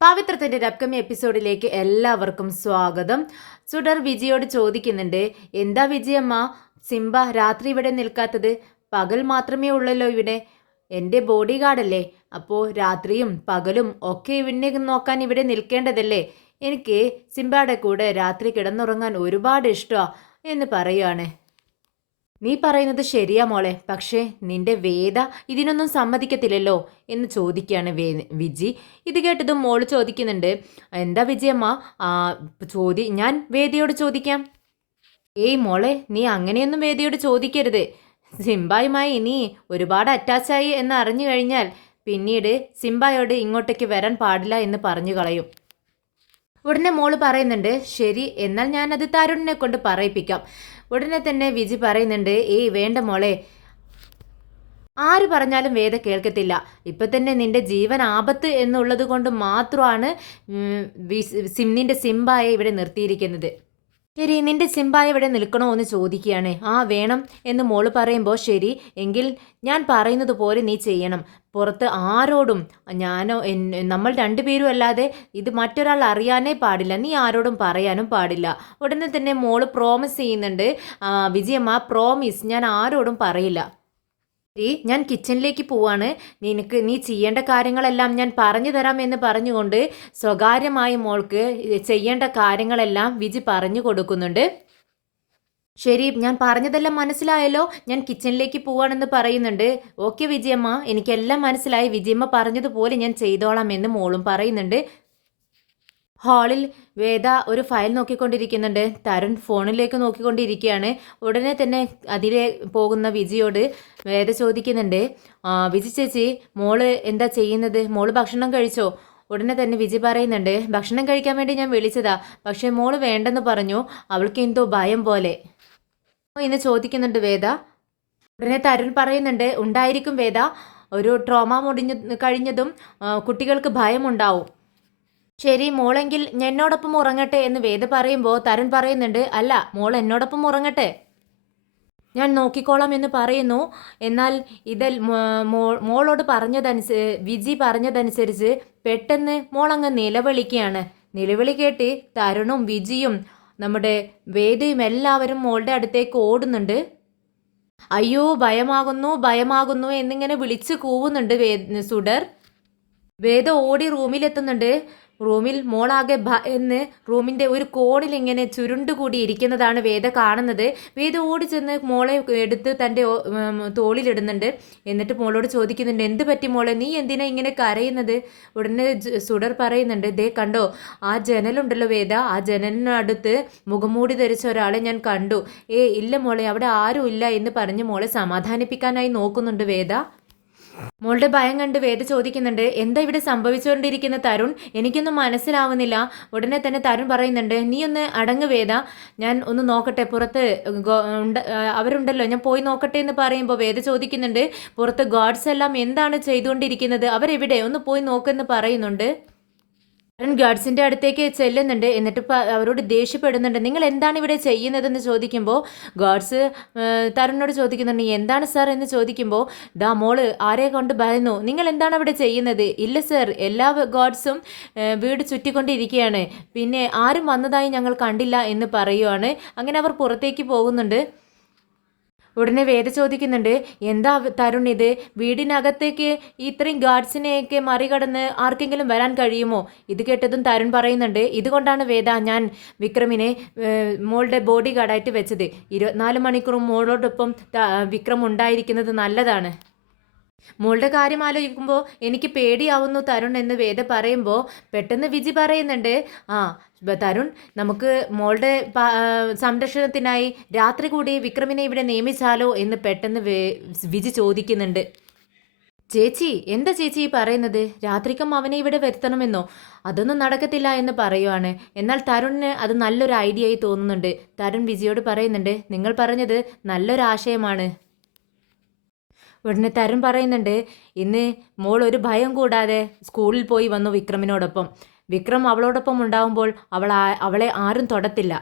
പവിത്രത്തിന്റെ upcoming എപ്പിസോഡിലേക്ക് എല്ലാവർക്കും സ്വാഗതം. സുഡർ വിജയോട് ചോദിക്കുന്നുണ്ട്, എന്താ വിജയമ്മ സിംബ രാത്രി ഇവിടെ നിൽക്കാത്തത്? പകൽ മാത്രമേ ഉള്ളല്ലോ ഇവിടെ. എൻ്റെ ബോഡി ഗാർഡല്ലേ, അപ്പോൾ രാത്രിയും പകലും ഒക്കെ ഇവനെ നോക്കാൻ ഇവിടെ നിൽക്കേണ്ടതല്ലേ? എനിക്ക് സിംബയുടെ കൂടെ രാത്രി കിടന്നുറങ്ങാൻ ഒരുപാട് ഇഷ്ടമാണ് എന്ന് പറയുകയാണ്. നീ പറയുന്നത് ശരിയാ മോളെ, പക്ഷേ നിന്റെ വേദ ഇതിനൊന്നും സമ്മതിക്കത്തില്ലല്ലോ എന്ന് ചോദിക്കുകയാണ് വിജി. ഇത് കേട്ടതും മോള് ചോദിക്കുന്നുണ്ട്, എന്താ വിജയമ്മ, ഞാൻ വേദയോട് ചോദിക്കാം. ഏയ് മോളെ, നീ അങ്ങനെയൊന്നും വേദയോട് ചോദിക്കരുത്. സിംബായുമായി നീ ഒരുപാട് അറ്റാച്ചായി എന്ന് അറിഞ്ഞു കഴിഞ്ഞാൽ പിന്നീട് സിംബായോട് ഇങ്ങോട്ടേക്ക് വരാൻ പാടില്ല എന്ന് പറഞ്ഞു കളയും. ഉടനെ മോള് പറയുന്നുണ്ട്, ശരി, എന്നാൽ ഞാനത് തരുണിനെ കൊണ്ട് പറയിപ്പിക്കാം. ഉടനെ തന്നെ വിജി പറയുന്നുണ്ട്, ഏയ് വേണ്ട മോളെ, ആര് പറഞ്ഞാലും വേദ കേൾക്കത്തില്ല. ഇപ്പം തന്നെ നിന്റെ ജീവൻ ആപത്ത് എന്നുള്ളത് കൊണ്ട് മാത്രമാണ് നിന്റെ സിംബായെ ഇവിടെ നിർത്തിയിരിക്കുന്നത്. ശരി, നിന്റെ സിംബായ ഇവിടെ നിൽക്കണോ എന്ന് ചോദിക്കുകയാണ്. ആ വേണം എന്ന് മോള് പറയുമ്പോൾ, ശരി എങ്കിൽ ഞാൻ പറയുന്നത് പോലെ നീ ചെയ്യണം. പുറത്ത് ആരോടും, ഞാനോ നമ്മൾ രണ്ടുപേരും അല്ലാതെ ഇത് മറ്റൊരാൾ അറിയാനേ പാടില്ല. നീ ആരോടും പറയാനും പാടില്ല. ഉടനെ തന്നെ മോള് പ്രോമിസ് ചെയ്യുന്നുണ്ട്, വിജയമ്മ പ്രോമിസ്, ഞാൻ ആരോടും പറയില്ല. ഞാൻ കിച്ചണിലേക്ക് പോവാണ്, നീ ചെയ്യേണ്ട കാര്യങ്ങളെല്ലാം ഞാൻ പറഞ്ഞു തരാം എന്ന് പറഞ്ഞുകൊണ്ട് സ്വകാര്യമായി മോൾക്ക് ചെയ്യേണ്ട കാര്യങ്ങളെല്ലാം വിജി പറഞ്ഞു കൊടുക്കുന്നുണ്ട്. ശരി, ഞാൻ പറഞ്ഞതെല്ലാം മനസ്സിലായല്ലോ, ഞാൻ കിച്ചണിലേക്ക് പോവാണെന്ന് പറയുന്നുണ്ട്. ഓക്കെ വിജയമ്മ, എനിക്കെല്ലാം മനസ്സിലായി, വിജയമ്മ പറഞ്ഞതുപോലെ ഞാൻ ചെയ്തോളാം എന്ന് മോളും പറയുന്നുണ്ട്. ഹാളിൽ വേദ ഒരു ഫയൽ നോക്കിക്കൊണ്ടിരിക്കുന്നുണ്ട്. തരുൺ ഫോണിലേക്ക് നോക്കിക്കൊണ്ടിരിക്കുകയാണ്. ഉടനെ തന്നെ അതിലെ പോകുന്ന വിജിയോട് വേദ ചോദിക്കുന്നുണ്ട്, വിജി ചേച്ചി, മോള് എന്താ ചെയ്യുന്നത്? മോള് ഭക്ഷണം കഴിച്ചോ? ഉടനെ തന്നെ വിജി പറയുന്നുണ്ട്, ഭക്ഷണം കഴിക്കാൻ വേണ്ടി ഞാൻ വിളിച്ചതാ, പക്ഷേ മോള് വേണ്ടെന്ന് പറഞ്ഞു, അവൾക്ക് എന്തോ ഭയം പോലെ എന്ന് ചോദിക്കുന്നുണ്ട് വേദ. ഉടനെ തരുൺ പറയുന്നുണ്ട്, ഉണ്ടായിരിക്കും വേദ, ഒരു ട്രോമ കഴിഞ്ഞതും കുട്ടികൾക്ക് ഭയമുണ്ടാവും. ശരി, മോളെങ്കിൽ എന്നോടൊപ്പം ഉറങ്ങട്ടെ എന്ന് വേദ പറയുമ്പോൾ തരുൺ പറയുന്നുണ്ട്, അല്ല, മോൾ എന്നോടൊപ്പം ഉറങ്ങട്ടെ, ഞാൻ നോക്കിക്കോളാം എന്ന് പറയുന്നു. എന്നാൽ ഇതിൽ മോളോട് വിജി പറഞ്ഞതനുസരിച്ച് പെട്ടെന്ന് മോളങ്ങ് നിലവിളിക്കുകയാണ്. നിലവിളി കേട്ട് തരുണും വിജിയും നമ്മുടെ വേദയും എല്ലാവരും മോളുടെ അടുത്തേക്ക് ഓടുന്നുണ്ട്. അയ്യോ, ഭയമാകുന്നു ഭയമാകുന്നു എന്നിങ്ങനെ വിളിച്ചു കൂവുന്നുണ്ട് സുഡർ. വേദ ഓടി റൂമിലെത്തുന്നുണ്ട്. റൂമിൽ മോളാകെ എന്ന് റൂമിൻ്റെ ഒരു കോണിൽ ഇങ്ങനെ ചുരുണ്ടുകൂടി ഇരിക്കുന്നതാണ് വേദ കാണുന്നത്. വേദ ഓടി ചെന്ന് മോളെ എടുത്ത് തൻ്റെ തോളിലിടുന്നുണ്ട്. എന്നിട്ട് മോളോട് ചോദിക്കുന്നുണ്ട്, എന്ത് പറ്റി മോളെ, നീ എന്തിനാ ഇങ്ങനെ കരയുന്നത്? ഉടനെ സുഡർ പറയുന്നുണ്ട്, ദേ കണ്ടോ, ആ ജനലുണ്ടല്ലോ വേദ, ആ ജനലിനടുത്ത് മുഖംമൂടി ധരിച്ച ഒരാളെ ഞാൻ കണ്ടു. ഇല്ല മോളെ, അവിടെ ആരും ഇല്ല എന്ന് പറഞ്ഞ് മോളെ സമാധാനിപ്പിക്കാനായി നോക്കുന്നുണ്ട് വേദ. മോളുടെ ഭയം കണ്ട് വേദ ചോദിക്കുന്നുണ്ട്, എന്താ ഇവിടെ സംഭവിച്ചുകൊണ്ടിരിക്കുന്ന തരുൺ, എനിക്കൊന്നും മനസ്സിലാവുന്നില്ല. ഉടനെ തന്നെ തരുൺ പറയുന്നുണ്ട്, നീ ഒന്ന് അടങ്ങ് വേദ, ഞാൻ ഒന്ന് നോക്കട്ടെ, പുറത്ത് അവരുണ്ടല്ലോ, ഞാൻ പോയി നോക്കട്ടെ എന്ന് പറയുമ്പോൾ വേദ ചോദിക്കുന്നുണ്ട്, പുറത്ത് ഗാർഡ്സ് എല്ലാം എന്താണ് ചെയ്തുകൊണ്ടിരിക്കുന്നത്, അവരെവിടെ, ഒന്ന് പോയി നോക്കെന്ന് പറയുന്നുണ്ട്. തരുൺ ഗാർഡ്സിൻ്റെ അടുത്തേക്ക് ചെല്ലുന്നുണ്ട്. എന്നിട്ട് അവരോട് ദേഷ്യപ്പെടുന്നുണ്ട്, നിങ്ങൾ എന്താണ് ഇവിടെ ചെയ്യുന്നതെന്ന് ചോദിക്കുമ്പോൾ ഗാർഡ്സ് തരുണിനോട് ചോദിക്കുന്നുണ്ട്, എന്താണ് സാർ എന്ന് ചോദിക്കുമ്പോൾ, ദാ മോള് ആരെ കൊണ്ട് ഭയന്നു, നിങ്ങൾ എന്താണ് അവിടെ ചെയ്യുന്നത്? ഇല്ല സാർ, എല്ലാ ഗാർഡ്സും വീട് ചുറ്റിക്കൊണ്ടിരിക്കുകയാണ്, പിന്നെ ആരും വന്നതായി ഞങ്ങൾ കണ്ടില്ല എന്ന് പറയുവാണ്. അങ്ങനെ അവർ പുറത്തേക്ക് പോകുന്നുണ്ട്. ഉടനെ വേദ ചോദിക്കുന്നുണ്ട്, എന്താ തരുൺ ഇത്, വീടിനകത്തേക്ക് ഇത്രയും ഗാർഡ്സിനെയൊക്കെ മറികടന്ന് ആർക്കെങ്കിലും വരാൻ കഴിയുമോ? ഇത് കേട്ടതും തരുൺ പറയുന്നുണ്ട്, ഇതുകൊണ്ടാണ് വേദ ഞാൻ വിക്രമിനെ മോളുടെ ബോഡി ഗാർഡായിട്ട് വെച്ചത്. 24 മണിക്കൂറും മോളോടൊപ്പം വിക്രം ഉണ്ടായിരിക്കുന്നത് നല്ലതാണ്. മോളുടെ കാര്യം ആലോചിക്കുമ്പോൾ എനിക്ക് പേടിയാവുന്നു തരുൺ എന്ന് വേദ പറയുമ്പോൾ പെട്ടെന്ന് വിജി പറയുന്നുണ്ട്, തരുൺ, നമുക്ക് മോളുടെ സംരക്ഷണത്തിനായി രാത്രി കൂടി വിക്രമിനെ ഇവിടെ നിയമിച്ചാലോ എന്ന് പെട്ടെന്ന് വിജി ചോദിക്കുന്നുണ്ട്. ചേച്ചി, എന്താ ചേച്ചി ഈ പറയുന്നത്? രാത്രിക്കും അവനെ ഇവിടെ വരുത്തണമെന്നോ? അതൊന്നും നടക്കത്തില്ല എന്ന് പറയുവാണ്. എന്നാൽ തരുണിന് അത് നല്ലൊരു ഐഡിയ ആയി തോന്നുന്നുണ്ട്. തരുൺ വിജിയോട് പറയുന്നുണ്ട്, നിങ്ങൾ പറഞ്ഞത് നല്ലൊരു ആശയമാണ്. ഉടനെ തരുൺ പറയുന്നുണ്ട്, ഇന്ന് മോൾ ഒരു ഭയം കൂടാതെ സ്കൂളിൽ പോയി വന്നു വിക്രമിനോടൊപ്പം. വിക്രം അവളോടൊപ്പം ഉണ്ടാവുമ്പോൾ അവളെ ആരും തൊടത്തില്ല.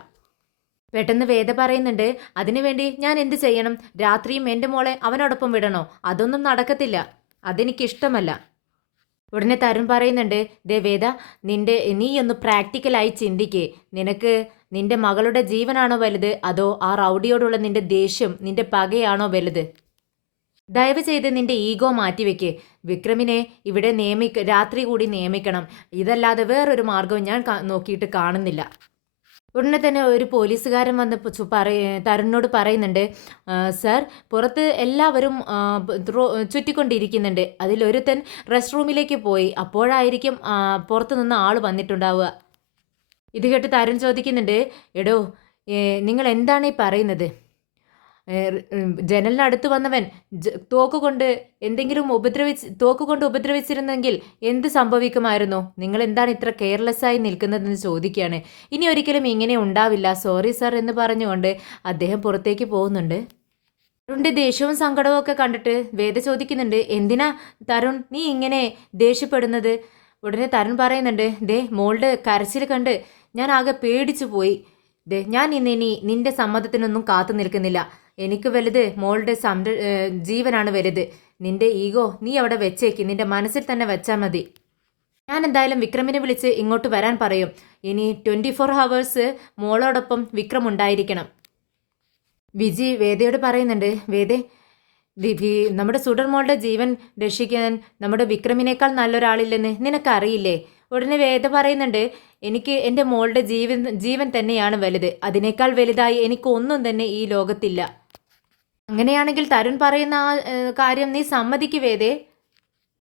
പെട്ടെന്ന് വേദ പറയുന്നുണ്ട്, അതിനുവേണ്ടി ഞാൻ എന്ത് ചെയ്യണം? രാത്രിയും എൻ്റെ മോളെ അവനോടൊപ്പം വിടണോ? അതൊന്നും നടക്കത്തില്ല, അതെനിക്കിഷ്ടമല്ല. ഉടനെ തരുൺ പറയുന്നുണ്ട്, ദേ വേദ, നീ ഒന്ന് പ്രാക്ടിക്കലായി ചിന്തിക്കേ. നിനക്ക് നിന്റെ മകളുടെ ജീവനാണോ വലുത്, അതോ ആ റൗഡിയോടുള്ള നിന്റെ ദേഷ്യം, നിന്റെ പകയാണോ വലുത്? ദയവ് ചെയ്ത് നിന്റെ ഈഗോ മാറ്റിവെക്ക്. വിക്രമിനെ ഇവിടെ രാത്രി കൂടി നിയമിക്കണം. ഇതല്ലാതെ വേറൊരു മാർഗവും ഞാൻ നോക്കിയിട്ട് കാണുന്നില്ല. ഉടനെ തന്നെ ഒരു പോലീസുകാരൻ വന്ന് തരുണിനോട് പറയുന്നുണ്ട്, സർ, പുറത്ത് എല്ലാവരും ചുറ്റിക്കൊണ്ടിരിക്കുന്നുണ്ട്. അതിലൊരുത്തൻ റെസ്റ്റ് റൂമിലേക്ക് പോയി. അപ്പോഴായിരിക്കും പുറത്തു നിന്ന് ആൾ വന്നിട്ടുണ്ടാവുക. ഇത് കേട്ട് തരുൺ ചോദിക്കുന്നുണ്ട്, എടോ, നിങ്ങൾ എന്താണ് ഈ പറയുന്നത്? ജനലിനടുത്ത് വന്നവൻ തോക്കുകൊണ്ട് ഉപദ്രവിച്ചിരുന്നെങ്കിൽ എന്ത് സംഭവിക്കുമായിരുന്നു? നിങ്ങൾ എന്താണ് ഇത്ര കെയർലെസ്സായി നിൽക്കുന്നതെന്ന് ചോദിക്കുകയാണ്. ഇനി ഒരിക്കലും ഇങ്ങനെ ഉണ്ടാവില്ല, സോറി സർ എന്ന് പറഞ്ഞുകൊണ്ട് അദ്ദേഹം പുറത്തേക്ക് പോകുന്നുണ്ട്. തരുണിന്റെ ദേഷ്യവും സങ്കടവും ഒക്കെ കണ്ടിട്ട് വേദ ചോദിക്കുന്നുണ്ട്, എന്തിനാ തരുൺ നീ ഇങ്ങനെ ദേഷ്യപ്പെടുന്നത്? ഉടനെ തരുൺ പറയുന്നുണ്ട്, ദേ മോളുടെ കരച്ചിൽ കണ്ട് ഞാൻ ആകെ പേടിച്ചു പോയി. ദേ ഞാൻ ഇനി നിന്റെ സമ്മതത്തിനൊന്നും കാത്തു നിൽക്കുന്നില്ല. എനിക്ക് വലുത് മോളുടെ ജീവനാണ് വലുത്. നിന്റെ ഈഗോ നീ അവിടെ വെച്ചേക്ക്, നിന്റെ മനസ്സിൽ തന്നെ വെച്ചാൽ മതി. ഞാൻ എന്തായാലും വിക്രമിനെ വിളിച്ച് ഇങ്ങോട്ട് വരാൻ പറയും. ഇനി 24 hours മോളോടൊപ്പം വിക്രം ഉണ്ടായിരിക്കണം. വിജി വേദയോട് പറയുന്നുണ്ട്, വേദേ, നമ്മുടെ സുഡർ മോളുടെ ജീവൻ രക്ഷിക്കാൻ നമ്മുടെ വിക്രമിനേക്കാൾ നല്ലൊരാളില്ലെന്ന് നിനക്കറിയില്ലേ? ഉടനെ വേദ പറയുന്നുണ്ട്, എനിക്ക് എൻ്റെ മോളുടെ ജീവൻ തന്നെയാണ് വലുത്. അതിനേക്കാൾ വലുതായി എനിക്കൊന്നും തന്നെ ഈ ലോകത്തില്ല. അങ്ങനെയാണെങ്കിൽ തരുൺ പറയുന്ന ആ കാര്യം നീ സമ്മതിക്ക് വേദേ.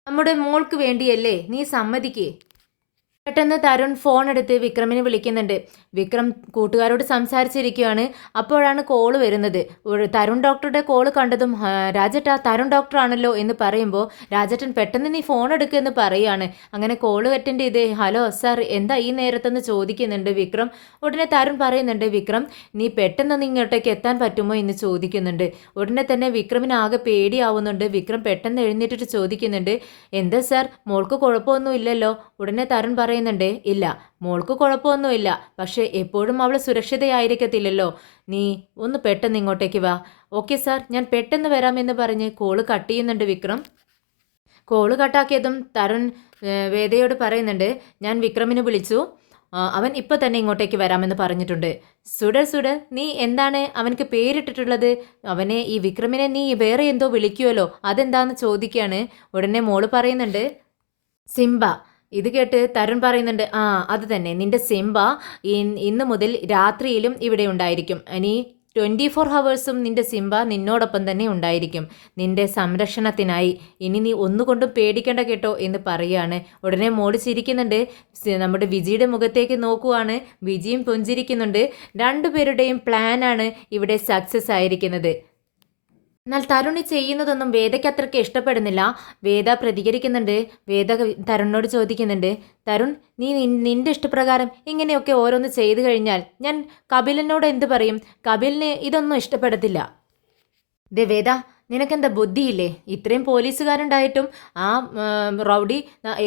നമ്മുടെ മോൾക്ക് വേണ്ടിയല്ലേ, നീ സമ്മതിക്ക്. പെട്ടെന്ന് തരുൺ ഫോൺ എടുത്ത് വിക്രമിനെ വിളിക്കുന്നുണ്ട്. വിക്രം കൂട്ടുകാരോട് സംസാരിച്ചിരിക്കുകയാണ്. അപ്പോഴാണ് കോള് വരുന്നത്. തരുൺ ഡോക്ടറുടെ കോള് കണ്ടതും, രാജേട്ടാ തരുൺ ഡോക്ടറാണല്ലോ എന്ന് പറയുമ്പോൾ രാജേട്ടൻ പെട്ടെന്ന് നീ ഫോൺ എടുക്കുമെന്ന് പറയുകയാണ്. അങ്ങനെ കോള് അറ്റൻഡ് ചെയ്ത്, ഹലോ സാർ, എന്താ ഈ നേരത്തെന്ന് ചോദിക്കുന്നുണ്ട് വിക്രം. ഉടനെ തരുൺ പറയുന്നുണ്ട്, വിക്രം നീ പെട്ടെന്ന് ഇങ്ങോട്ടേക്ക് എത്താൻ പറ്റുമോ എന്ന് ചോദിക്കുന്നുണ്ട്. ഉടനെ തന്നെ വിക്രമിന് ആകെ പേടിയാവുന്നുണ്ട്. വിക്രം പെട്ടെന്ന് എഴുന്നേറ്റിട്ട് ചോദിക്കുന്നുണ്ട്, എന്താ സാർ, മോൾക്ക് കുഴപ്പമൊന്നും ഇല്ലല്ലോ? ഉടനെ തരുൺ പറയുന്നുണ്ട്, ഇല്ല മോൾക്ക് കുഴപ്പമൊന്നുമില്ല, പക്ഷേ എപ്പോഴും അവൾ സുരക്ഷിതയായിരിക്കത്തില്ലല്ലോ. നീ ഒന്ന് പെട്ടെന്ന് ഇങ്ങോട്ടേക്ക് വാ. ഓക്കെ സാർ, ഞാൻ പെട്ടെന്ന് വരാമെന്ന് പറഞ്ഞ് കോള് കട്ട് ചെയ്യുന്നുണ്ട് വിക്രം. കോള് കട്ടാക്കിയതും തരുൺ വേദയോട് പറയുന്നുണ്ട്, ഞാൻ വിക്രമിനെ വിളിച്ചു, അവൻ ഇപ്പോൾ തന്നെ ഇങ്ങോട്ടേക്ക് വരാമെന്ന് പറഞ്ഞിട്ടുണ്ട്. സുഡർ, നീ എന്താണ് അവനക്ക് പേരിട്ടിട്ടുള്ളത്? അവനെ, ഈ വിക്രമിനെ നീ വേറെ എന്തോ വിളിക്കുമല്ലോ, അതെന്താന്ന് ചോദിക്കുകയാണ്. ഉടനെ മോള് പറയുന്നുണ്ട്, സിംബ. ഇത് കേട്ട് തരുൺ പറയുന്നുണ്ട്, അത് തന്നെ, നിന്റെ സിംബ ഇന്ന് മുതൽ രാത്രിയിലും ഇവിടെ ഉണ്ടായിരിക്കും. ഇനി 24 hours നിന്റെ സിംബ നിന്നോടൊപ്പം തന്നെ ഉണ്ടായിരിക്കും, നിന്റെ സംരക്ഷണത്തിനായി. ഇനി നീ ഒന്നുകൊണ്ടും പേടിക്കേണ്ട കേട്ടോ എന്ന് പറയുകയാണ്. ഉടനെ മോള് ചിരിക്കുന്നുണ്ട്. നമ്മുടെ വിജിയുടെ മുഖത്തേക്ക് നോക്കുവാണ്. വിജിയും പുഞ്ചിരിക്കുന്നുണ്ട്. രണ്ടുപേരുടെയും പ്ലാനാണ് ഇവിടെ സക്സസ് ആയിരിക്കുന്നത്. എന്നാൽ തരുണി ചെയ്യുന്നതൊന്നും വേദയ്ക്ക് അത്രയ്ക്ക് ഇഷ്ടപ്പെടുന്നില്ല. വേദ പ്രതികരിക്കുന്നുണ്ട്. വേദ തരുണിനോട് ചോദിക്കുന്നുണ്ട്, തരുൺ, നീ നിന്റെ ഇഷ്ടപ്രകാരം ഇങ്ങനെയൊക്കെ ഓരോന്ന് ചെയ്തു കഴിഞ്ഞാൽ ഞാൻ കപിലിനോട് എന്ത് പറയും? കപിലിന് ഇതൊന്നും ഇഷ്ടപ്പെടത്തില്ല. ദേ വേദ, നിനക്കെന്താ ബുദ്ധിയില്ലേ? ഇത്രയും പോലീസുകാരുണ്ടായിട്ടും ആ റൗഡി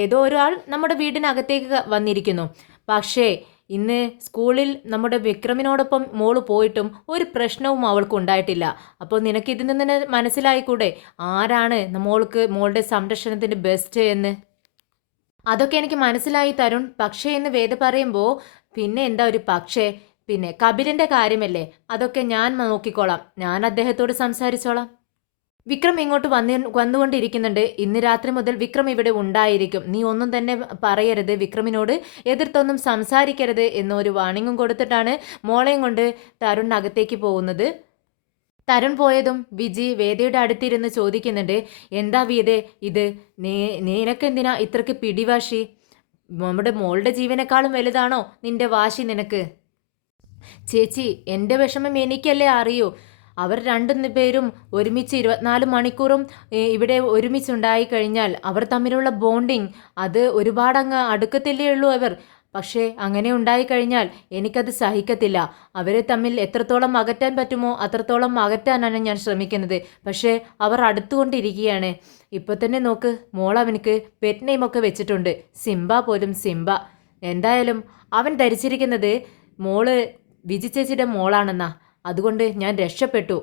ഏതോ ഒരാൾ നമ്മുടെ വീടിനകത്തേക്ക് വന്നിരിക്കുന്നു. പക്ഷേ ഇന്ന് സ്കൂളിൽ നമ്മുടെ വിക്രമിനോടൊപ്പം മോള് പോയിട്ടും ഒരു പ്രശ്നവും അവൾക്ക് ഉണ്ടായിട്ടില്ല. അപ്പോൾ നിനക്ക് ഇതിൽ നിന്ന് മനസ്സിലായിക്കൂടെ ആരാണ് മോളുടെ സംരക്ഷണത്തിന് ബെസ്റ്റ് എന്ന്? അതൊക്കെ എനിക്ക് മനസ്സിലായി തരുൺ. പക്ഷേ എന്ന് വേദ പറയുമ്പോൾ, പിന്നെ എന്താ ഒരു പക്ഷേ? പിന്നെ കപിലിൻ്റെ കാര്യമല്ലേ, അതൊക്കെ ഞാൻ നോക്കിക്കോളാം, ഞാൻ അദ്ദേഹത്തോട് സംസാരിച്ചോളാം. വിക്രം ഇങ്ങോട്ട് വന്നുകൊണ്ടിരിക്കുന്നുണ്ട്. ഇന്ന് രാത്രി മുതൽ വിക്രം ഇവിടെ ഉണ്ടായിരിക്കും. നീ ഒന്നും തന്നെ പറയരുത്, വിക്രമിനോട് എതിർത്തൊന്നും സംസാരിക്കരുത് എന്നൊരു വാണിങ്ങും കൊടുത്തിട്ടാണ് മോളെയും കൊണ്ട് തരുൺ അകത്തേക്ക് പോകുന്നത്. തരുൺ പോയതും വിജി വേദയുടെ അടുത്തിരുന്ന് ചോദിക്കുന്നുണ്ട്, എന്താ വീതേ ഇത്? നിനക്കെന്തിനാ ഇത്രയ്ക്ക് പിടിവാശി? നമ്മുടെ മോളുടെ ജീവനേക്കാളും വലുതാണോ നിന്റെ വാശി നിനക്ക്? ചേച്ചി, എൻ്റെ വിഷമം എനിക്കല്ലേ അറിയൂ. അവർ പേരും ഒരുമിച്ച് 24 മണിക്കൂറും ഇവിടെ ഒരുമിച്ചുണ്ടായി കഴിഞ്ഞാൽ അവർ തമ്മിലുള്ള ബോണ്ടിങ് അത് ഒരുപാടങ്ങ് അടുക്കത്തില്ലേ ഉള്ളൂ അവർ. പക്ഷേ അങ്ങനെ ഉണ്ടായിക്കഴിഞ്ഞാൽ എനിക്കത് സഹിക്കത്തില്ല. അവരെ തമ്മിൽ എത്രത്തോളം അകറ്റാൻ പറ്റുമോ അത്രത്തോളം അകറ്റാനാണ് ഞാൻ ശ്രമിക്കുന്നത്. പക്ഷേ അവർ അടുത്തുകൊണ്ടിരിക്കുകയാണ്. ഇപ്പോൾ തന്നെ നോക്ക്, മോൾ അവനക്ക് പെറ്റ് നെയിമൊക്കെ വെച്ചിട്ടുണ്ട്, സിംബ പോലും സിംബ. എന്തായാലും അവൻ ധരിച്ചിരിക്കുന്നത് മോള് വിജി ചേച്ചിയുടെ മോളാണെന്നാ. അതുകൊണ്ട് ഞാൻ രക്ഷപ്പെട്ടു.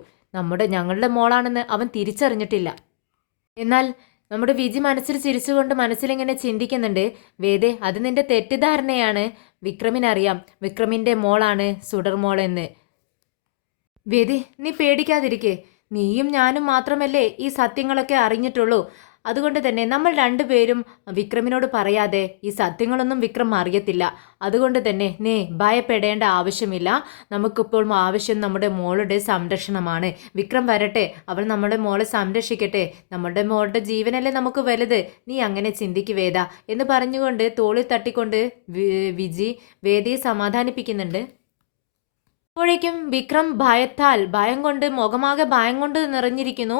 ഞങ്ങളുടെ മോളാണെന്ന് അവൻ തിരിച്ചറിഞ്ഞിട്ടില്ല. എന്നാൽ നമ്മുടെ വിജി മനസ്സിൽ ചിരിച്ചുകൊണ്ട് മനസ്സിലിങ്ങനെ ചിന്തിക്കുന്നുണ്ട്. വേദേ, അത് നിന്റെ തെറ്റിദ്ധാരണയാണ്. വിക്രമിനറിയാം വിക്രമിന്റെ മോളാണ് സുഡർ മോളെന്ന്. വേദി, നീ പേടിക്കാതിരിക്കേ. നീയും ഞാനും മാത്രമല്ലേ ഈ സത്യങ്ങളൊക്കെ അറിഞ്ഞിട്ടുള്ളൂ. അതുകൊണ്ട് തന്നെ നമ്മൾ രണ്ടുപേരും വിക്രമിനോട് പറയാതെ ഈ സത്യങ്ങളൊന്നും വിക്രം അറിയത്തില്ല. അതുകൊണ്ട് തന്നെ നീ ഭയപ്പെടേണ്ട ആവശ്യമില്ല. നമുക്കിപ്പോൾ ആവശ്യം നമ്മുടെ മോളുടെ സംരക്ഷണമാണ്. വിക്രം വരട്ടെ, അവൾ നമ്മുടെ മോളെ സംരക്ഷിക്കട്ടെ. നമ്മുടെ മോളുടെ ജീവനല്ലേ നമുക്ക് വലുത്. നീ അങ്ങനെ ചിന്തിക്ക് വേദ എന്ന് പറഞ്ഞുകൊണ്ട് തോളിൽ തട്ടിക്കൊണ്ട് വിജി വേദിയെ സമാധാനിപ്പിക്കുന്നുണ്ട്. അപ്പോഴേക്കും വിക്രം ഭയം കൊണ്ട് മുഖമാകെ ഭയം കൊണ്ട് നിറഞ്ഞിരിക്കുന്നു.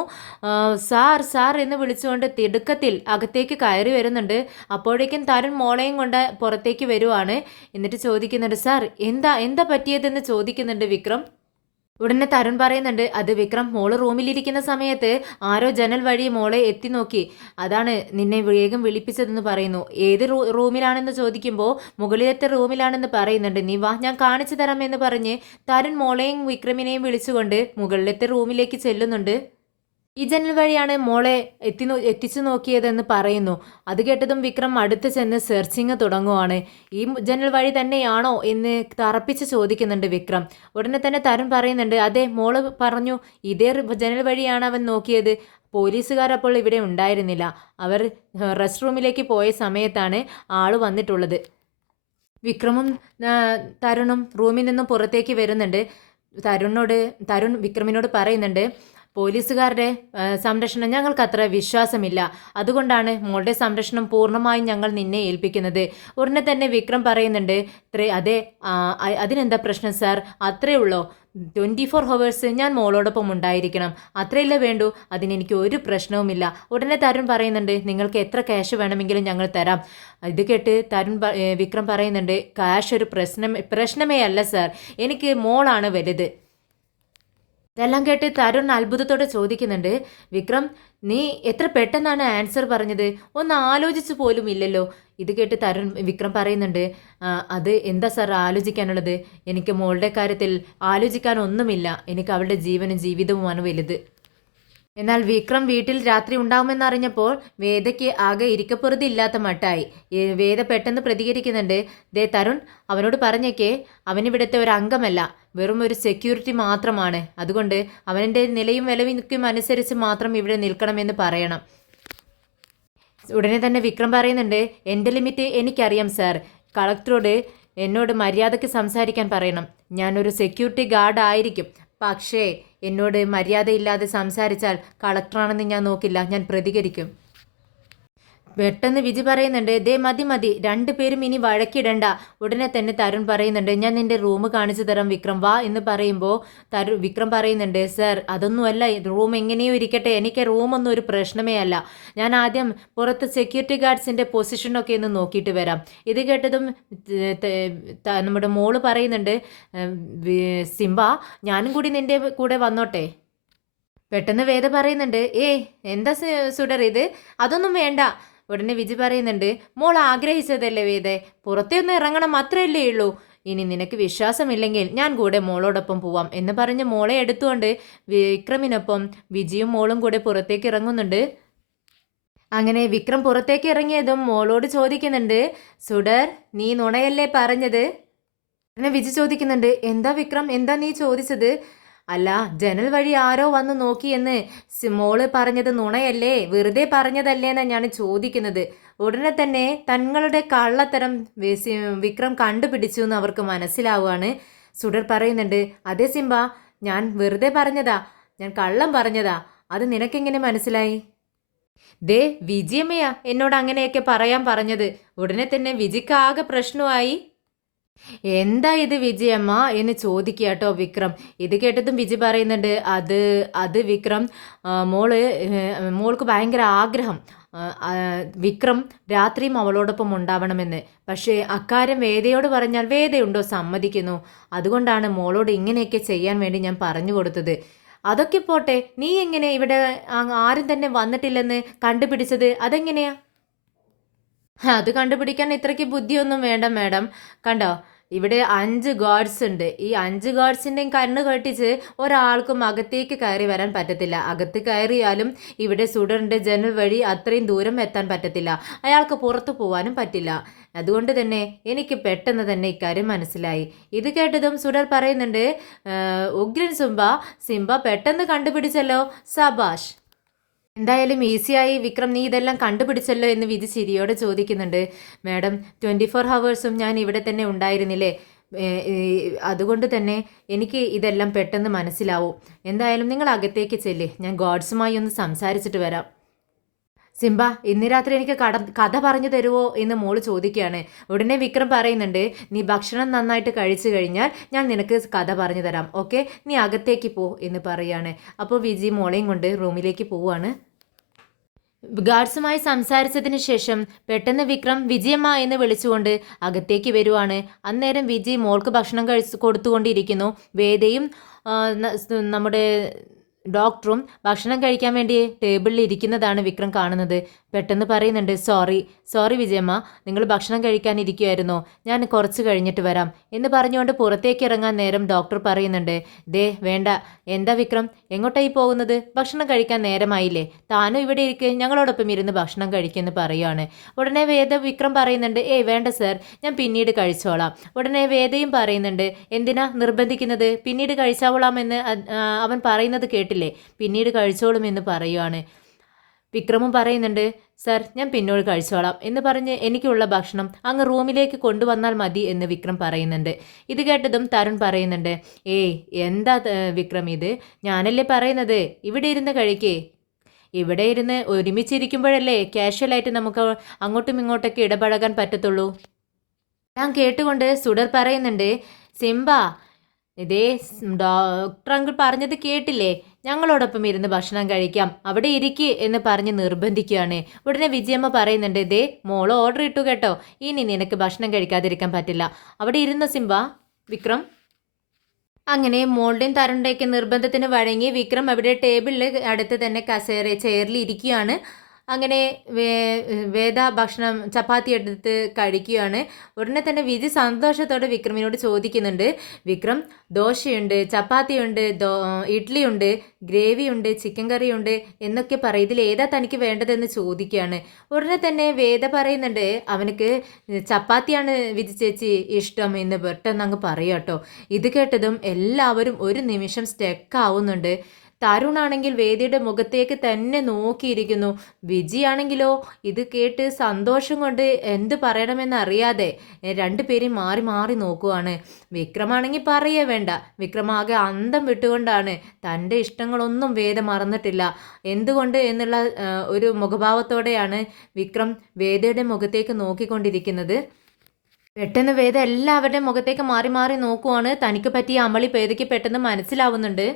സാർ സാർ എന്ന് വിളിച്ചുകൊണ്ട് തിടുക്കത്തിൽ അകത്തേക്ക് കയറി വരുന്നുണ്ട്. അപ്പോഴേക്കും തരുൺ മോളെയും കൊണ്ട് പുറത്തേക്ക് വരുവാണ്. എന്നിട്ട് ചോദിക്കുന്നുണ്ട്, സാർ എന്താ എന്താ പറ്റിയതെന്ന് ചോദിക്കുന്നുണ്ട് വിക്രം. ഉടനെ തരുൺ പറയുന്നുണ്ട്, അത് വിക്രം, മോള് റൂമിലിരിക്കുന്ന സമയത്ത് ആരോ ജനൽ വഴി മോളെ എത്തി നോക്കി. അതാണ് നിന്നെ വേഗം വിളിപ്പിച്ചതെന്ന് പറയുന്നു. ഏത് റൂമിലാണെന്ന് ചോദിക്കുമ്പോൾ മുകളിലത്തെ റൂമിലാണെന്ന് പറയുന്നുണ്ട്. നീ വാ, ഞാൻ കാണിച്ചു തരാം എന്ന് പറഞ്ഞ് തരുൺ മോളെയും വിക്രമിനെയും വിളിച്ചുകൊണ്ട് മുകളിലത്തെ റൂമിലേക്ക് ചെല്ലുന്നുണ്ട്. ഈ ജനൽ വഴിയാണ് മോളെ എത്തിച്ചു നോക്കിയതെന്ന് പറയുന്നു. അത് കേട്ടതും വിക്രം അടുത്ത് ചെന്ന് സെർച്ചിങ് തുടങ്ങുവാണ്. ഈ ജനൽ വഴി തന്നെയാണോ എന്ന് തറപ്പിച്ച് ചോദിക്കുന്നുണ്ട് വിക്രം. ഉടനെ തന്നെ തരുൺ പറയുന്നുണ്ട്, അതെ, മോള് പറഞ്ഞു ഇതേ ജനൽ വഴിയാണ് അവൻ നോക്കിയത്. പോലീസുകാർ അപ്പോൾ ഇവിടെ ഉണ്ടായിരുന്നില്ല. അവർ റെസ്റ്റ് റൂമിലേക്ക് പോയ സമയത്താണ് ആള് വന്നിട്ടുള്ളത്. വിക്രമും തരുണും റൂമിൽ നിന്നും പുറത്തേക്ക് വരുന്നുണ്ട്. തരുൺ വിക്രമിനോട് പറയുന്നുണ്ട്, പോലീസുകാരുടെ സംരക്ഷണം ഞങ്ങൾക്ക് അത്ര വിശ്വാസമില്ല. അതുകൊണ്ടാണ് മോളുടെ സംരക്ഷണം പൂർണ്ണമായും ഞങ്ങൾ നിന്നെ ഏൽപ്പിക്കുന്നത്. ഉടനെ തന്നെ വിക്രം പറയുന്നുണ്ട്, അതെ, അതിനെന്താ പ്രശ്നം സാർ? അത്രേ ഉള്ളോ? 24 ഹവേഴ്സ് ഞാൻ മോളോടൊപ്പം ഉണ്ടായിരിക്കണം, അത്രയല്ലേ വേണ്ടൂ. അതിനെനിക്ക് ഒരു പ്രശ്നവുമില്ല. ഉടനെ തരുൺ പറയുന്നുണ്ട്, നിങ്ങൾക്ക് എത്ര ക്യാഷ് വേണമെങ്കിലും ഞങ്ങൾ തരാം. ഇത് കേട്ട് വിക്രം പറയുന്നുണ്ട്, ക്യാഷ് ഒരു പ്രശ്നമേ അല്ല സാർ, എനിക്ക് മോളാണ് വലുത്. ഇതെല്ലാം കേട്ട് തരുൺ അത്ഭുതത്തോടെ ചോദിക്കുന്നുണ്ട്, വിക്രം, നീ എത്ര പെട്ടെന്നാണ് ആൻസർ പറഞ്ഞത്? ഒന്ന് ആലോചിച്ചു പോലും ഇല്ലല്ലോ. ഇത് കേട്ട് വിക്രം പറയുന്നുണ്ട്, അത് എന്താ സാർ ആലോചിക്കാനുള്ളത്? എനിക്ക് മോളുടെ കാര്യത്തിൽ ആലോചിക്കാൻ ഒന്നുമില്ല. എനിക്ക് അവളുടെ ജീവനും ജീവിതവുമാണ് വലുത്. എന്നാൽ വിക്രം വീട്ടിൽ രാത്രി ഉണ്ടാവുമെന്നറിഞ്ഞപ്പോൾ വേദയ്ക്ക് ആകെ ഇരിക്കപ്പുറതി ഇല്ലാത്ത മട്ടായി. വേദ പെട്ടെന്ന് പ്രതികരിക്കുന്നുണ്ട്, ദേ തരുൺ, അവനോട് പറഞ്ഞേക്കേ, അവനിവിടുത്തെ ഒരു അംഗമല്ല, വെറും ഒരു സെക്യൂരിറ്റി മാത്രമാണ്. അതുകൊണ്ട് അവൻ്റെ നിലയും വിലവിനും അനുസരിച്ച് മാത്രം ഇവിടെ നിൽക്കണമെന്ന് പറയണം. ഉടനെ തന്നെ വിക്രം പറയുന്നുണ്ട്, എൻ്റെ ലിമിറ്റ് എനിക്കറിയാം സാർ. കളക്ടറോട് എന്നോട് മര്യാദയ്ക്ക് സംസാരിക്കാൻ പറയണം. ഞാനൊരു സെക്യൂരിറ്റി ഗാർഡ് ആയിരിക്കും, പക്ഷേ എന്നോട് മര്യാദയില്ലാതെ സംസാരിച്ചാൽ കളക്ടറാണെന്ന് ഞാൻ നോക്കില്ല, ഞാൻ പ്രതികരിക്കും. പെട്ടെന്ന് വിജി പറയുന്നുണ്ട്, ദേ മതി മതി, രണ്ടുപേരും ഇനി വഴക്കിടണ്ട. ഉടനെ തന്നെ തരുൺ പറയുന്നുണ്ട്, ഞാൻ നിന്റെ റൂം കാണിച്ചു തരാം വിക്രം, വാ എന്ന് പറയുമ്പോൾ വിക്രം പറയുന്നുണ്ട്, സർ അതൊന്നുമല്ല, റൂം എങ്ങനെയോ ഇരിക്കട്ടെ, എനിക്ക് റൂമൊന്നും ഒരു പ്രശ്നമേ അല്ല. ഞാൻ ആദ്യം പുറത്ത് സെക്യൂരിറ്റി ഗാർഡ്സിൻ്റെ പൊസിഷനൊക്കെ ഒന്ന് നോക്കിയിട്ട് വരാം. ഇത് കേട്ടതും നമ്മുടെ മോള് പറയുന്നുണ്ട്, സിംബ, ഞാനും കൂടി നിന്റെ കൂടെ വന്നോട്ടെ. പെട്ടെന്ന് വേദ പറയുന്നുണ്ട്, എന്താ സുഡർ ഇത്? അതൊന്നും വേണ്ട. ഉടനെ വിജി പറയുന്നുണ്ട്, മോൾ ആഗ്രഹിച്ചതല്ലേ വേദേ, പുറത്തേ ഒന്ന് ഇറങ്ങണം, അത്രയല്ലേ ഉള്ളൂ. ഇനി നിനക്ക് വിശ്വാസമില്ലെങ്കിൽ ഞാൻ കൂടെ മോളോടൊപ്പം പോവാം എന്ന് പറഞ്ഞ് മോളെ എടുത്തുകൊണ്ട് വിക്രമിനൊപ്പം വിജിയും മോളും കൂടെ പുറത്തേക്ക് ഇറങ്ങുന്നുണ്ട്. അങ്ങനെ വിക്രം പുറത്തേക്ക് ഇറങ്ങിയതും മോളോട് ചോദിക്കുന്നുണ്ട്, സുഡർ, നീ നുണയല്ലേ പറഞ്ഞത്? പിന്നെ വിജി ചോദിക്കുന്നുണ്ട്, എന്താ വിക്രം, എന്താ നീ ചോദിച്ചത്? അല്ല, ജനൽ വഴി ആരോ വന്ന് നോക്കിയെന്ന് മോള് പറഞ്ഞത് നുണയല്ലേ, വെറുതെ പറഞ്ഞതല്ലേ എന്നാണ് ഞാൻ ചോദിക്കുന്നത്. ഉടനെ തന്നെ തങ്ങളുടെ കള്ളത്തരം വിക്രം കണ്ടുപിടിച്ചു എന്ന് അവർക്ക് മനസ്സിലാവുകയാണ്. സുഡർ പറയുന്നുണ്ട്, അതെ സിംബ, ഞാൻ വെറുതെ പറഞ്ഞതാ, ഞാൻ കള്ളം പറഞ്ഞതാ. അത് നിനക്കെങ്ങനെ മനസ്സിലായി? ദേ വിജിയമ്മയാ എന്നോട് അങ്ങനെയൊക്കെ പറയാൻ പറഞ്ഞത്. ഉടനെ തന്നെ വിജിക്ക് ആകെ പ്രശ്നമായി. എന്താ ഇത് വിജയമ്മ എന്ന് ചോദിക്കുക കേട്ടോ വിക്രം. ഇത് കേട്ടതും വിജി പറയുന്നുണ്ട്, അത് വിക്രം, മോൾക്ക് ഭയങ്കര ആഗ്രഹം, വിക്രം രാത്രിയും അവളോടൊപ്പം ഉണ്ടാവണമെന്ന്. പക്ഷേ അക്കാര്യം വേദയോട് പറഞ്ഞാൽ വേദയുണ്ടോ സമ്മതിക്കുന്നു. അതുകൊണ്ടാണ് മോളോട് ഇങ്ങനെയൊക്കെ ചെയ്യാൻ വേണ്ടി ഞാൻ പറഞ്ഞു കൊടുത്തത്. അതൊക്കെ പോട്ടെ, നീ എങ്ങനെ ഇവിടെ ആരും തന്നെ വന്നിട്ടില്ലെന്ന് കണ്ടുപിടിച്ചത്? അതെങ്ങനെയാ? അത് കണ്ടുപിടിക്കാൻ ഇത്രയ്ക്ക് ബുദ്ധിയൊന്നും വേണ്ട മാഡം. കണ്ടോ, ഇവിടെ 5 ഗാർഡ്സ് ഉണ്ട്. ഈ 5 ഗാർഡ്സിൻ്റെയും കണ്ണ് കെട്ടിച്ച് ഒരാൾക്കും അകത്തേക്ക് കയറി വരാൻ പറ്റത്തില്ല. അകത്ത് കയറിയാലും ഇവിടെ സുഡറിൻ്റെ ജനൽ വഴി അത്രയും ദൂരം എത്താൻ പറ്റത്തില്ല. അയാൾക്ക് പുറത്തു പോവാനും പറ്റില്ല. അതുകൊണ്ട് തന്നെ എനിക്ക് പെട്ടെന്ന് തന്നെ ഇക്കാര്യം മനസ്സിലായി. ഇത് കേട്ടതും സുഡർ പറയുന്നുണ്ട്, ഉഗ്രൻ സിംബ പെട്ടെന്ന് കണ്ടുപിടിച്ചല്ലോ, സബാഷ്. എന്തായാലും ഈസിയായി വിക്രം, നീ ഇതെല്ലാം കണ്ടുപിടിച്ചല്ലോ എന്ന് വിധി ചിരിയോടെ ചോദിക്കുന്നുണ്ട്. മാഡം, 24 ഹവേഴ്സും ഞാൻ ഇവിടെ തന്നെ ഉണ്ടായിരുന്നില്ലേ, അതുകൊണ്ട് തന്നെ എനിക്ക് ഇതെല്ലാം പെട്ടെന്ന് മനസ്സിലാവും. എന്തായാലും നിങ്ങൾ അകത്തേക്ക് ചെല്ല്, ഞാൻ ഗോഡ്സുമായി ഒന്ന് സംസാരിച്ചിട്ട് വരാം. സിംബ, ഇന്ന് രാത്രി എനിക്ക് കഥ പറഞ്ഞു തരുമോ എന്ന് മോള് ചോദിക്കുകയാണ്. ഉടനെ വിക്രം പറയുന്നുണ്ട്, നീ ഭക്ഷണം നന്നായിട്ട് കഴിച്ചു കഴിഞ്ഞാൽ ഞാൻ നിനക്ക് കഥ പറഞ്ഞു തരാം, ഓക്കെ, നീ അകത്തേക്ക് പോ എന്ന് പറയാണ്. അപ്പോൾ വിജി മോളെയും കൊണ്ട് റൂമിലേക്ക് പോവുകയാണ്. ഗാർഡ്സുമായി സംസാരിച്ചതിന് ശേഷം പെട്ടെന്ന് വിക്രം വിജയമ്മ എന്ന് വിളിച്ചുകൊണ്ട് അകത്തേക്ക് വരുവാണ്. അന്നേരം വിജി മോൾക്ക് ഭക്ഷണം കൊടുത്തുകൊണ്ടിരിക്കുന്നു. വേദയും നമ്മുടെ ഡോക്ടറും ഭക്ഷണം കഴിക്കാൻ വേണ്ടി ടേബിളിൽ ഇരിക്കുന്നതാണ് വിക്രം കാണുന്നത്. പെട്ടെന്ന് പറയുന്നുണ്ട്, സോറി വിജയമ്മ, നിങ്ങൾ ഭക്ഷണം കഴിക്കാൻ ഇരിക്കുമായിരുന്നോ, ഞാൻ കുറച്ച് കഴിഞ്ഞിട്ട് വരാം എന്ന് പറഞ്ഞുകൊണ്ട് പുറത്തേക്ക് ഇറങ്ങാൻ നേരം ഡോക്ടർ പറയുന്നുണ്ട്, ദേ വേണ്ട. എന്താ വിക്രം, എങ്ങോട്ടായി പോകുന്നത്? ഭക്ഷണം കഴിക്കാൻ നേരമായില്ലേ, താനും ഇവിടെ ഇരിക്കുക, ഞങ്ങളോടൊപ്പം ഇരുന്ന് ഭക്ഷണം കഴിക്കുമെന്ന് പറയുകയാണ്. ഉടനെ വിക്രം പറയുന്നുണ്ട്, ഏയ് വേണ്ട സർ, ഞാൻ പിന്നീട് കഴിച്ചോളാം. ഉടനെ വേദയും പറയുന്നുണ്ട്, എന്തിനാ നിർബന്ധിക്കുന്നത്, പിന്നീട് കഴിച്ചോളാമെന്ന് അവൻ പറയുന്നത് കേട്ടില്ലേ, പിന്നീട് കഴിച്ചോളും എന്ന് പറയുകയാണ്. വിക്രമും പറയുന്നുണ്ട്, സർ ഞാൻ പിന്നോട് കഴിച്ചോളാം എന്ന് പറഞ്ഞ് എനിക്കുള്ള ഭക്ഷണം അങ്ങ് റൂമിലേക്ക് കൊണ്ടുവന്നാൽ മതി എന്ന് വിക്രം പറയുന്നുണ്ട്. ഇത് കേട്ടതും തരുൺ പറയുന്നുണ്ട്, ഏയ് എന്താ വിക്രം ഇത്, ഞാനല്ലേ പറയുന്നത്, ഇവിടെ ഇരുന്ന് കഴിക്കേ. ഇവിടെ ഇരുന്ന് ഒരുമിച്ചിരിക്കുമ്പോഴല്ലേ കാഷ്വലായിട്ട് നമുക്ക് അങ്ങോട്ടും ഇങ്ങോട്ടൊക്കെ ഇടപഴകാൻ പറ്റത്തുള്ളൂ. ഞാൻ കേട്ടുകൊണ്ട് സുഡർ പറയുന്നുണ്ട്, സിംബ, ഇതേ ഡോക്ടർ അങ്കിൾ പറഞ്ഞത് കേട്ടില്ലേ, ഞങ്ങളോടൊപ്പം ഇരുന്ന് ഭക്ഷണം കഴിക്കാം, അവിടെ ഇരിക്കുക എന്ന് പറഞ്ഞ് നിർബന്ധിക്കുകയാണ്. ഉടനെ വിജയമ്മ പറയുന്നുണ്ട്, ഇതേ മോള് ഓർഡർ ഇട്ടു കേട്ടോ, ഇനി നിനക്ക് ഭക്ഷണം കഴിക്കാതിരിക്കാൻ പറ്റില്ല, അവിടെ ഇരുന്നോ സിംബ. വിക്രം അങ്ങനെ മോളുടെയും തരുണിൻ്റെയൊക്കെ നിർബന്ധത്തിന് വഴങ്ങി വിക്രം അവിടെ ടേബിളിൽ അടുത്ത് തന്നെ ചെയറിൽ ഇരിക്കുകയാണ്. അങ്ങനെ വേദ ഭക്ഷണം ചപ്പാത്തി എടുത്ത് കഴിക്കുകയാണ്. ഉടനെ തന്നെ വിജി സന്തോഷത്തോടെ വിക്രമിനോട് ചോദിക്കുന്നുണ്ട്, വിക്രം, ദോശയുണ്ട്, ചപ്പാത്തിയുണ്ട്, ഇഡ്ഡലിയുണ്ട്, ഗ്രേവിയുണ്ട്, ചിക്കൻ കറിയുണ്ട് എന്നൊക്കെ പറയും, ഇതിൽ ഏതാ തനിക്ക് വേണ്ടതെന്ന് ചോദിക്കുകയാണ്. ഉടനെ തന്നെ വേദ പറയുന്നുണ്ട്, അവനക്ക് ചപ്പാത്തിയാണ് വിജി ചേച്ചി ഇഷ്ടം എന്ന് പെട്ടെന്ന് അങ്ങ് പറയാട്ടോ. ഇത് കേട്ടതും എല്ലാവരും ഒരു നിമിഷം സ്റ്റെക്കാവുന്നുണ്ട്. തരുണാണെങ്കിൽ വേദിയുടെ മുഖത്തേക്ക് തന്നെ നോക്കിയിരിക്കുന്നു. വിജിയാണെങ്കിലോ ഇത് കേട്ട് സന്തോഷം കൊണ്ട് എന്ത് പറയണമെന്നറിയാതെ രണ്ടുപേരും മാറി മാറി നോക്കുവാണ്. വിക്രമാണെങ്കിൽ പറയേ വേണ്ട, വിക്രമാകെ അന്തം വിട്ടുകൊണ്ടാണ്, തൻ്റെ ഇഷ്ടങ്ങളൊന്നും വേദ മറന്നിട്ടില്ല. എന്തുകൊണ്ട് എന്നുള്ള ഒരു മുഖഭാവത്തോടെയാണ് വിക്രം വേദയുടെ മുഖത്തേക്ക് നോക്കിക്കൊണ്ടിരിക്കുന്നത്. പെട്ടെന്ന് വേദ എല്ലാവരുടെയും മുഖത്തേക്ക് മാറി മാറി നോക്കുവാണ്. തനിക്ക് പറ്റിയ അമളി വേദയ്ക്ക് പെട്ടെന്ന് മനസ്സിലാവുന്നുണ്ട്.